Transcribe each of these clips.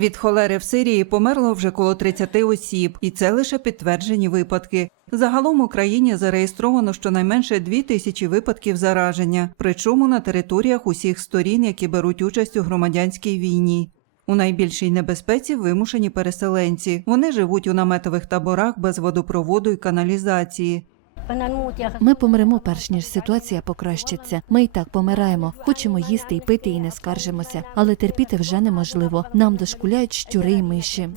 Від холери в Сирії померло вже коло 30 осіб, і це лише підтверджені випадки. Загалом в Україні зареєстровано щонайменше 2 тисячі випадків зараження, причому на територіях усіх сторін, які беруть участь у громадянській війні. У найбільшій небезпеці вимушені переселенці. Вони живуть у наметових таборах без водопроводу і каналізації. Ми помремо, перш ніж ситуація покращиться. Ми й так помираємо. Хочемо їсти і пити, і не скаржимося, але терпіти вже неможливо. Нам дошкуляють щури й миші.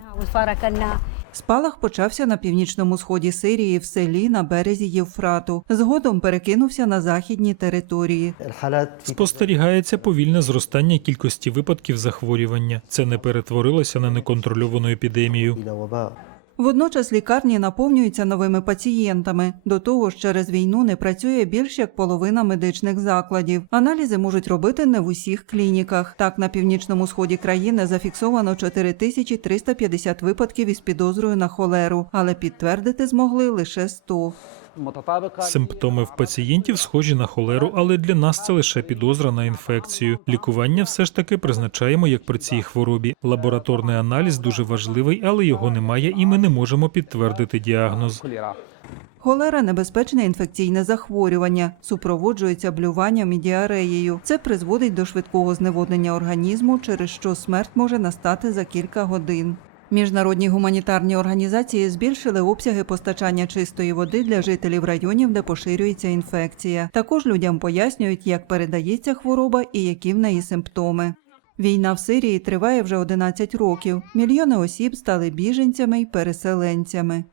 Спалах почався на північному сході Сирії в селі на березі Євфрату. Згодом перекинувся на західні території. спостерігається повільне зростання кількості випадків захворювання. Це не перетворилося на неконтрольовану епідемію. Водночас лікарні наповнюються новими пацієнтами. До того ж, через війну не працює більш як половина медичних закладів. Аналізи можуть робити не в усіх клініках. Так, на північному сході країни зафіксовано 4350 випадків із підозрою на холеру, але підтвердити змогли лише 100. Симптоми в пацієнтів схожі на холеру, але для нас це лише підозра на інфекцію. Лікування все ж таки призначаємо як при цій хворобі. Лабораторний аналіз дуже важливий, але його немає, і ми не можемо підтвердити діагноз. Холера небезпечне інфекційне захворювання, супроводжується блюванням і діареєю. Це призводить до швидкого зневоднення організму, через що смерть може настати за кілька годин. Міжнародні гуманітарні організації збільшили обсяги постачання чистої води для жителів районів, де поширюється інфекція. Також людям пояснюють, як передається хвороба і які в неї симптоми. Війна в Сирії триває вже 11 років. Мільйони осіб стали біженцями й переселенцями.